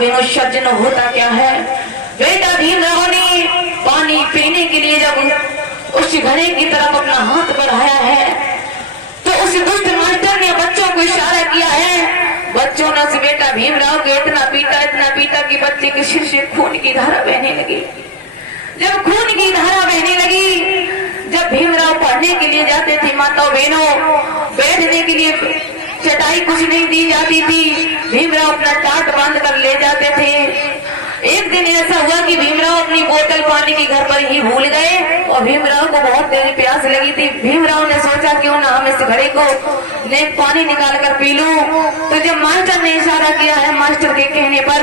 बहनों सर्जन होता क्या है। बेटा भीमराव ने पानी पीने के लिए जब उस घड़े की तरफ अपना हाथ बढ़ाया है तो उस दुष्ट मास्टर ने बच्चों को इशारा किया है। बच्चों ने उस बेटा भीमराव को इतना पीटा कि बच्चे के सिर से खून की धारा बहने लगी। जब खून की धारा बहने लगी, जब भीमराव पढ़ने के लिए जाते थे माताओं बहनों, बैठने के लिए चटाई कुछ नहीं दी जाती थी, भीमराव अपना टाट बांध कर ले जाते थे। एक दिन ऐसा हुआ कि भीमराव अपनी बोतल पानी की घर पर ही भूल गए और भीमराव को बहुत तेज प्यास लगी थी। भीमराव ने सोचा क्यों ना हम इस घड़े को ले पानी निकाल कर पी लूं। तो जब मास्टर ने इशारा किया है, मास्टर के कहने पर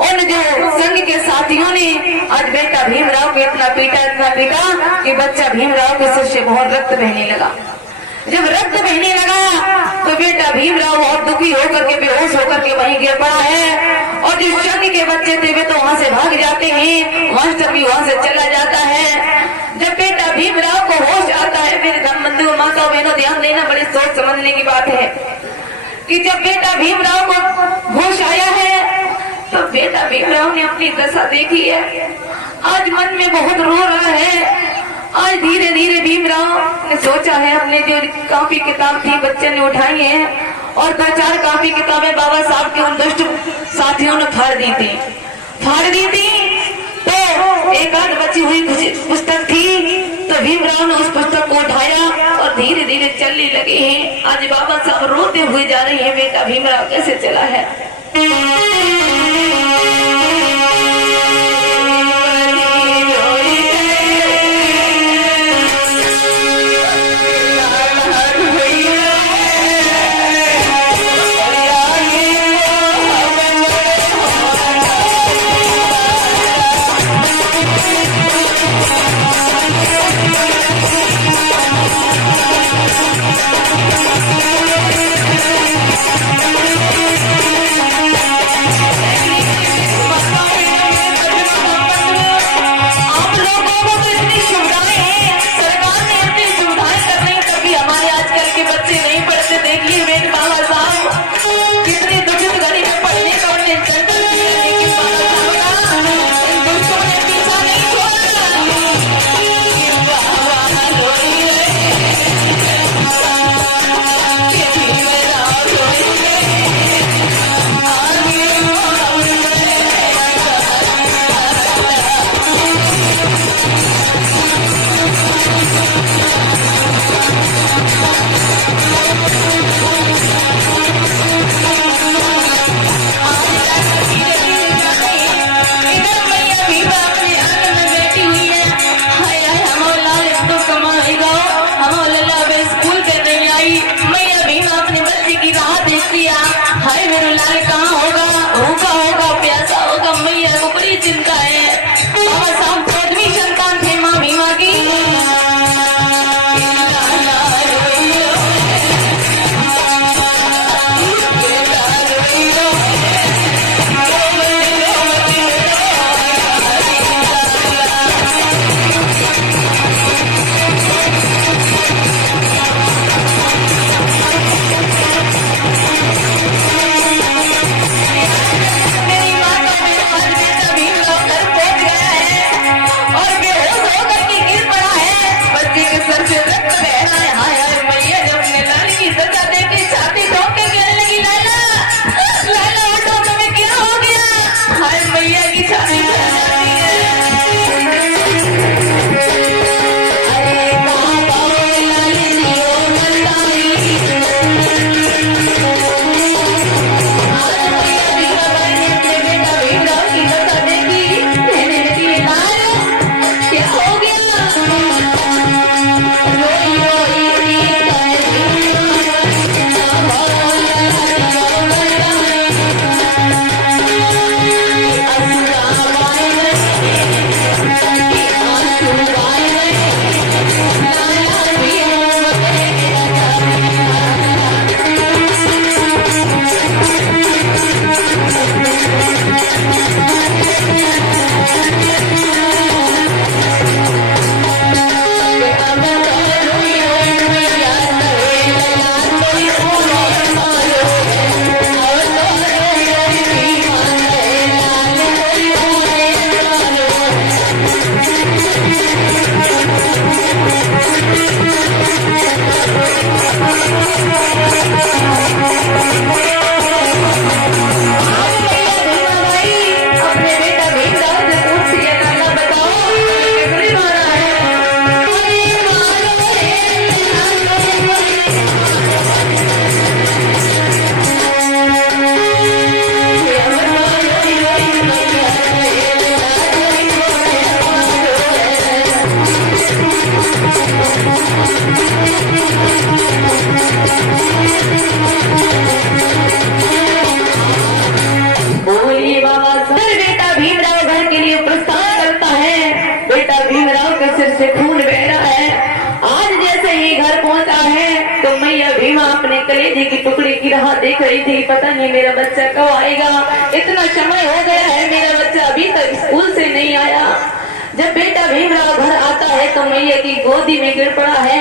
उन जो संघ के साथियों ने आज बेटा भीमराव को इतना पीटा कि बच्चा भीमराव के सिर से बहुत रक्त बहने लगा। जब रक्त बहने लगा तो बेटा भीमराव बहुत दुखी होकर के बेहोश होकर के वहीं गिर पड़ा है। और जो संघ के बच्चे थे वे तो वहां से भाग जाते हैं, मास्टर भी वहां से चला जाता है। जब बेटा भीमराव को होश आता है, मेरे धर्म बंधुओं माताओं बहनों ध्यान देना, बड़ी सोच समझने की बात है कि जब बेटा भीमराव को होश आया है तो बेटा भीमराव ने अपनी दशा देखी है। आज मन में बहुत रो रहा है। आज धीरे धीरे भीमराव ने सोचा है, अपने जो काफी किताब थी बच्चे ने उठाई है और 2-4 काफी किताबें बाबा साहब के उन दुष्ट साथियों ने फाड़ दी थी। तो एक आध बची हुई पुस्तक थी तो भीमराव ने उस पुस्तक को उठाया और धीरे धीरे चलने लगे हैं। आज बाबा साहब रोते हुए जा रहे हैं, बेटा भीमराव कैसे चला है। से खून बह रहा है। आज जैसे ही घर पहुंचा है तो मैया भीमा अपने कलेजे की टुकड़ी की राह देख रही थी, पता नहीं मेरा बच्चा कब आएगा, इतना समय हो गया है, मेरा बच्चा अभी तक स्कूल से नहीं आया। जब बेटा भीमराव घर आता है तो मैया की गोदी में गिर पड़ा है।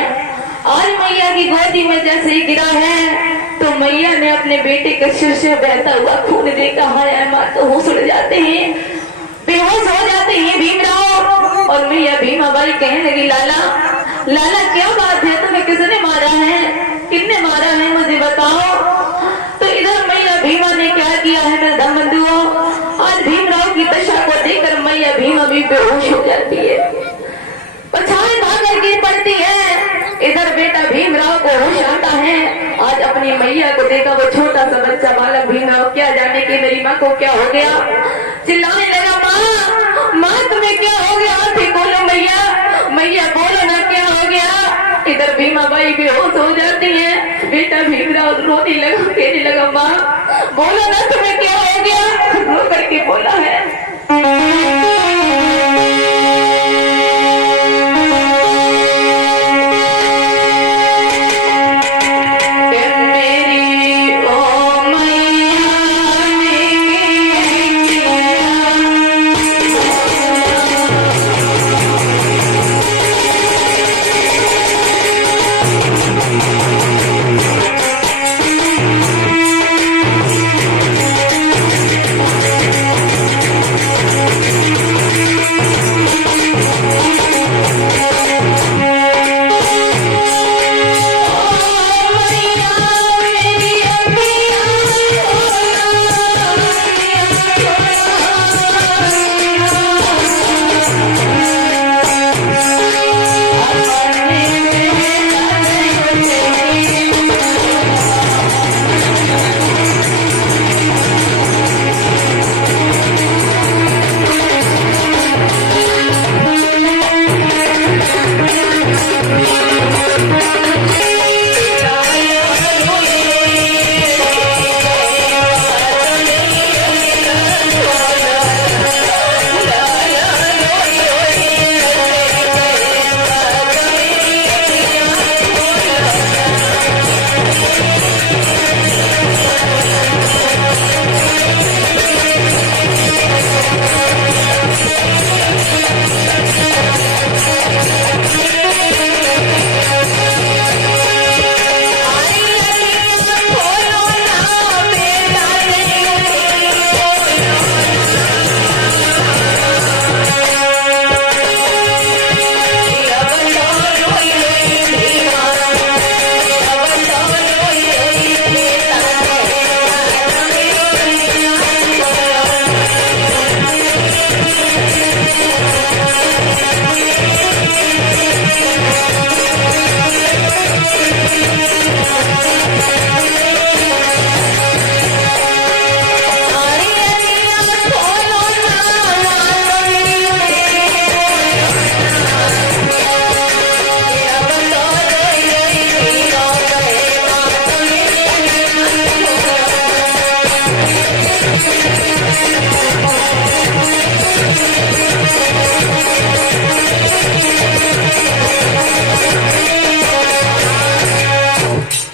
आज मैया की गोदी में जैसे ही गिरा है तो मैया ने अपने बेटे के सिर से बहता हुआ खून देखा है। माँ तो होश उड़ जाते हैं, बेहोश हो जाते हैं भीमराव। और मैया भीमाबाई कहने लगी, लाला लाला क्या बात है, तुम्हें किसने मारा है, किसने मारा है, मुझे बताओ। तो इधर मैया भीमा ने क्या किया है मेरे धर्मबंधुओं, आज भीमराव की दशा को देखकर मैया भीमा भी बेहोश हो जाती है, पछाड़ भागर गिर पड़ती है। इधर बेटा भीमराव को होश आता है। आज अपनी मैया को देखा वो छोटा सा बच्चा बालक भीमराव, क्या जाने कि मेरी माँ को क्या हो गया, चिल्लाने लगा, माँ माँ तुम्हें क्या हो गया, फिर बोलो मैया, मैया बोलो ना क्या हो गया। इधर भीमाबाई बेहोश हो जाती है। बेटा भीमराव रोने लगा, कहने लगा, माँ बोलो ना तुम्हें क्या हो गया, रो करके बोला है।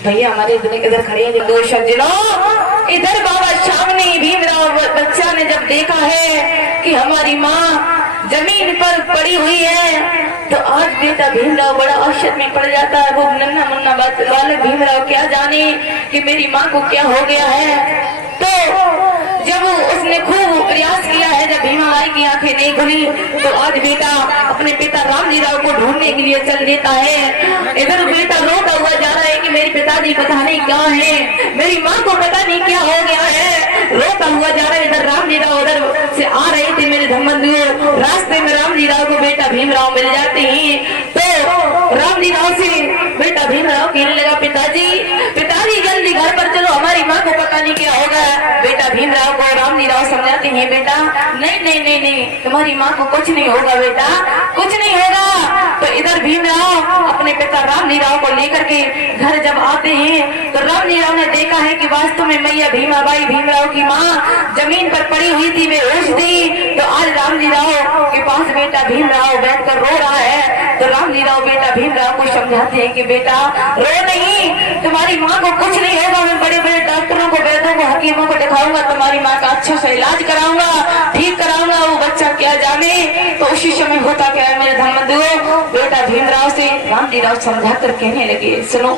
भैया हमारे इधर खड़े हैं दो सज्जनों, इधर बाबा सामने भीमराव बच्चा ने जब देखा है कि हमारी माँ जमीन पर पड़ी हुई है तो आज बेटा भीमराव बड़ा औषध में पड़ जाता है। वो नन्ना मुन्ना बालक भीमराव क्या जाने कि मेरी माँ को क्या हो गया है। तो जब उसने खूब प्रयास किया है, जब भीमाबाई की आंखें नहीं खुली तो आज बेटा अपने पिता रामजी राव को ढूंढने के लिए चल देता है। इधर बेटा रोता हुआ जा रहा है कि मेरे पिताजी पता नहीं कहाँ है, मेरी माँ को पता नहीं क्या हो गया है, रोता हुआ जा रहा है। इधर रामजी राव उधर से आ रहे थे मेरे धर्मबंधुओं, रास्ते में रामजी राव को बेटा भीमराव मिल जाते हैं। तो रामजी राव से बेटा भीमराव कहने लगा, पिताजी पिताजी जल्दी घर पर चलो, हमारी माँ को पता नहीं क्या होगा। बेटा भीमराव को रामजी राव समझाते हैं, बेटा नहीं नहीं नहीं नहीं, तुम्हारी माँ को कुछ नहीं होगा बेटा, कुछ नहीं होगा। तो इधर भीमराव अपने पिता रामजी राव को लेकर के घर जब आते हैं तो रामजी राव ने देखा है कि वास्तव में मैया भीमाबाई भीमराव की माँ जमीन पर पड़ी हुई थी, बेहोश थी। तो आज रामजी राव के पास बेटा भीमराव बैठकर रो रहा है। तो रामजी राव बेटा भीमराव को समझाते हैं कि बेटा रो नहीं, तुम्हारी माँ को कुछ नहीं होगा, मैं बड़े बड़े डॉक्टरों को, वैद्यों को, हकीमों को दिखाऊंगा, तुम्हारी माँ का अच्छा से इलाज कराऊंगा, ठीक कराऊंगा, वो बच्चा क्या जाने। तो उसी समय होता क्या है मेरे धर्मबंधुओं, बेटा भीमराव से रामजी राव समझा कर कहने लगे, सुनो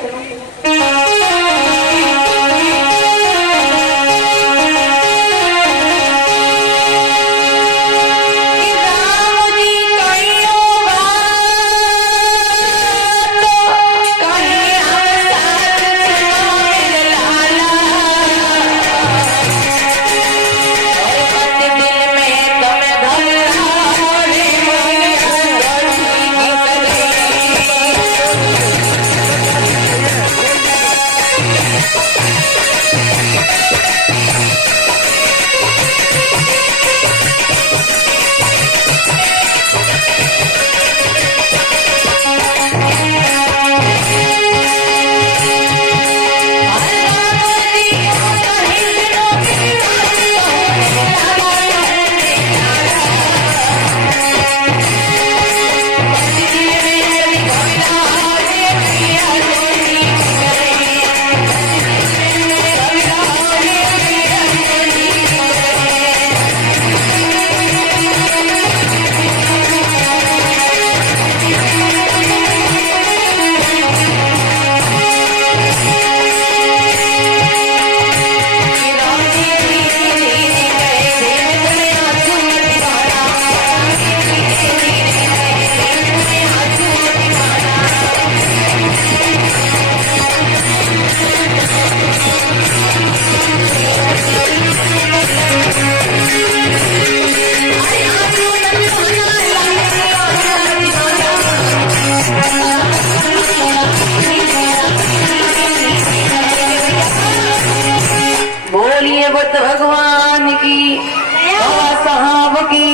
भगवान की, बाबा साहब की।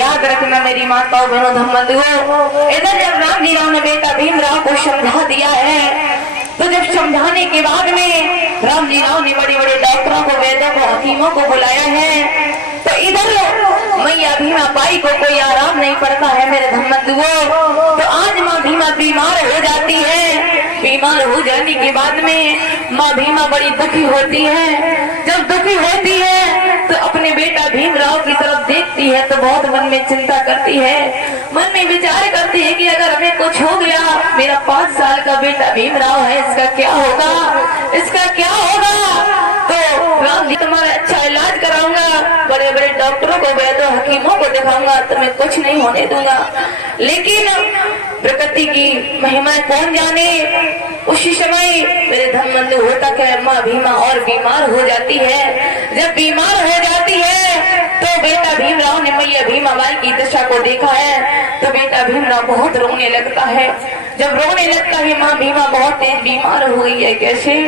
याद रखना मेरी माताओं बहनों धर्मबंधुओं, इधर जब रामजी राव ने बेटा भीमराव को समझा दिया है तो जब समझाने के बाद में रामजी राव ने बड़े बड़े डॉक्टरों को, वैद्यों को, हकीमों को बुलाया है। तो इधर मैया भीमाबाई को कोई आराम नहीं पड़ता है मेरे धर्मबंधुओं। तो आज माँ भीमा बीमार हो जाती है। बीमार हो जाने के बाद में माँ भीमा बड़ी दुखी होती है। जब दुखी होती है तो अपने बेटा भीमराव की तरफ देखती है तो बहुत मन में चिंता करती है, मन में विचार करती है कि अगर हमें कुछ हो गया, मेरा 5 साल का बेटा भीमराव है, इसका क्या होगा, इसका क्या होगा। तो राम जी तुम्हारा अच्छा इलाज कराऊंगा, बड़े बड़े डॉक्टरों को, वैद्यों, हकीमों को दिखाऊंगा, तुम्हें कुछ नहीं होने दूंगा। लेकिन प्रकृति की महिमा कौन जाने, उसी समय मेरे धर्मबंधु होता क्या, माँ भीमा और बीमार हो जाती है। जब बीमार हो जाती है तो बेटा भीमराव ने मैया भीमाबाई की दशा को देखा है तो बेटा भीमराव बहुत रोने लगता है। जब रोने लगता है माँ भीमा बहुत तेज बीमार हो गई है। कैसे?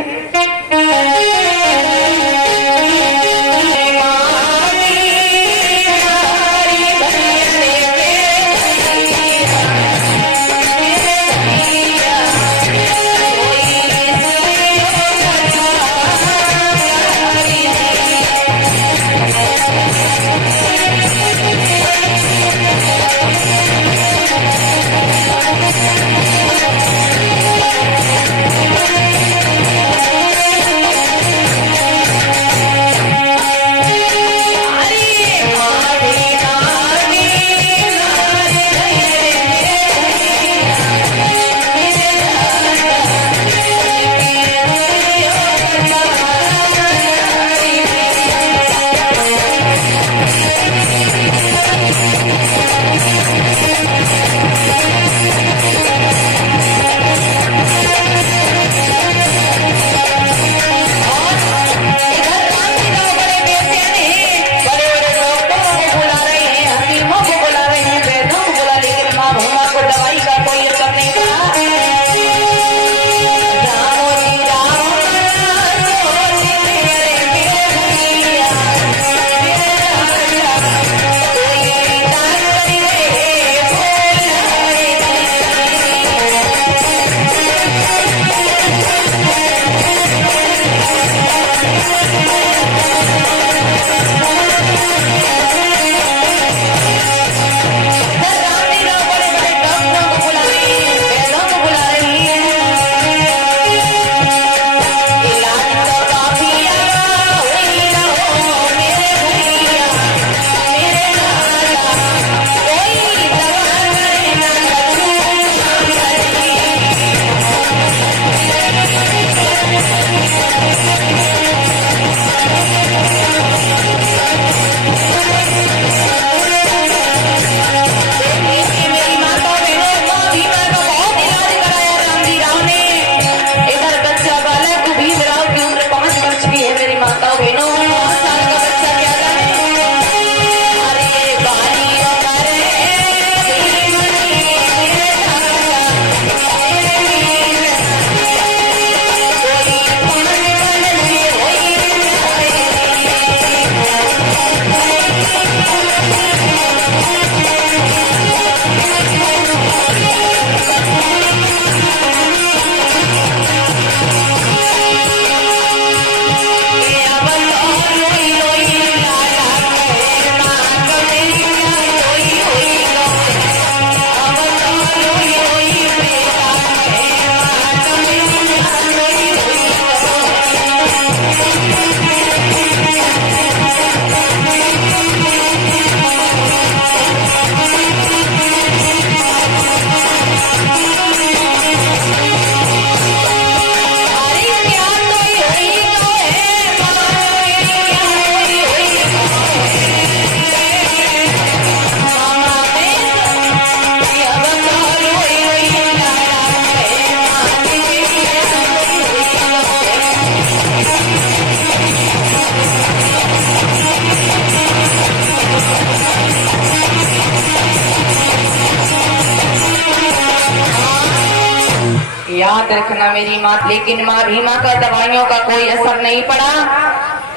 याद रखना मेरी माँ। लेकिन माँ भीमा का दवाइयों का कोई असर नहीं पड़ा।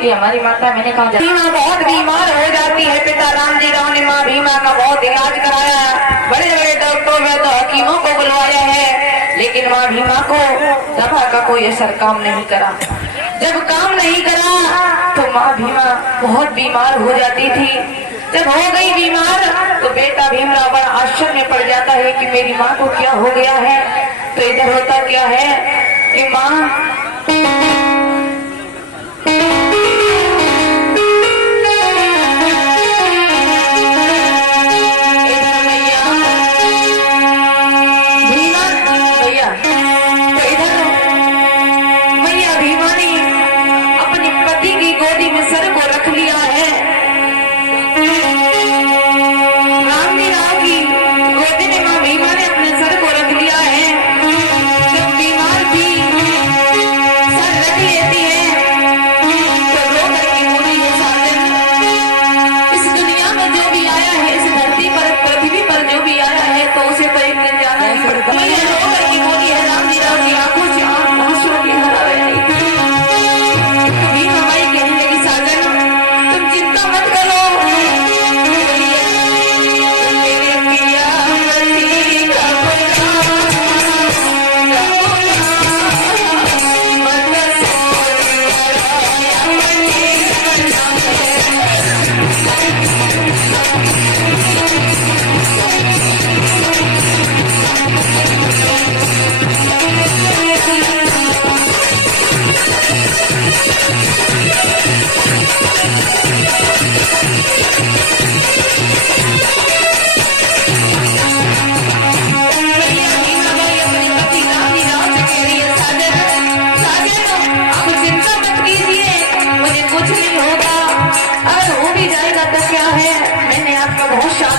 ये हमारी माता, मैंने कहा भीमा बहुत बीमार हो जाती है। पिता रामजी राव ने माँ भीमा का बहुत इलाज कराया, बड़े बड़े डॉक्टरों में तो हकीमों को बुलवाया है, लेकिन माँ भीमा को दवा का कोई असर काम नहीं करा। जब काम नहीं करा तो माँ भीमा बहुत बीमार हो जाती थी। जब हो गई बीमार तो बेटा भीमराव बड़ा आश्चर्य में पड़ जाता है कि मेरी माँ को क्या हो गया है। तो इधर होता क्या है कि माँ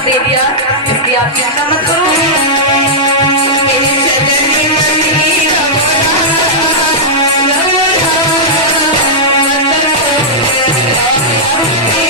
दे दिया, इसलिए आप चिंता मत करो। मेरे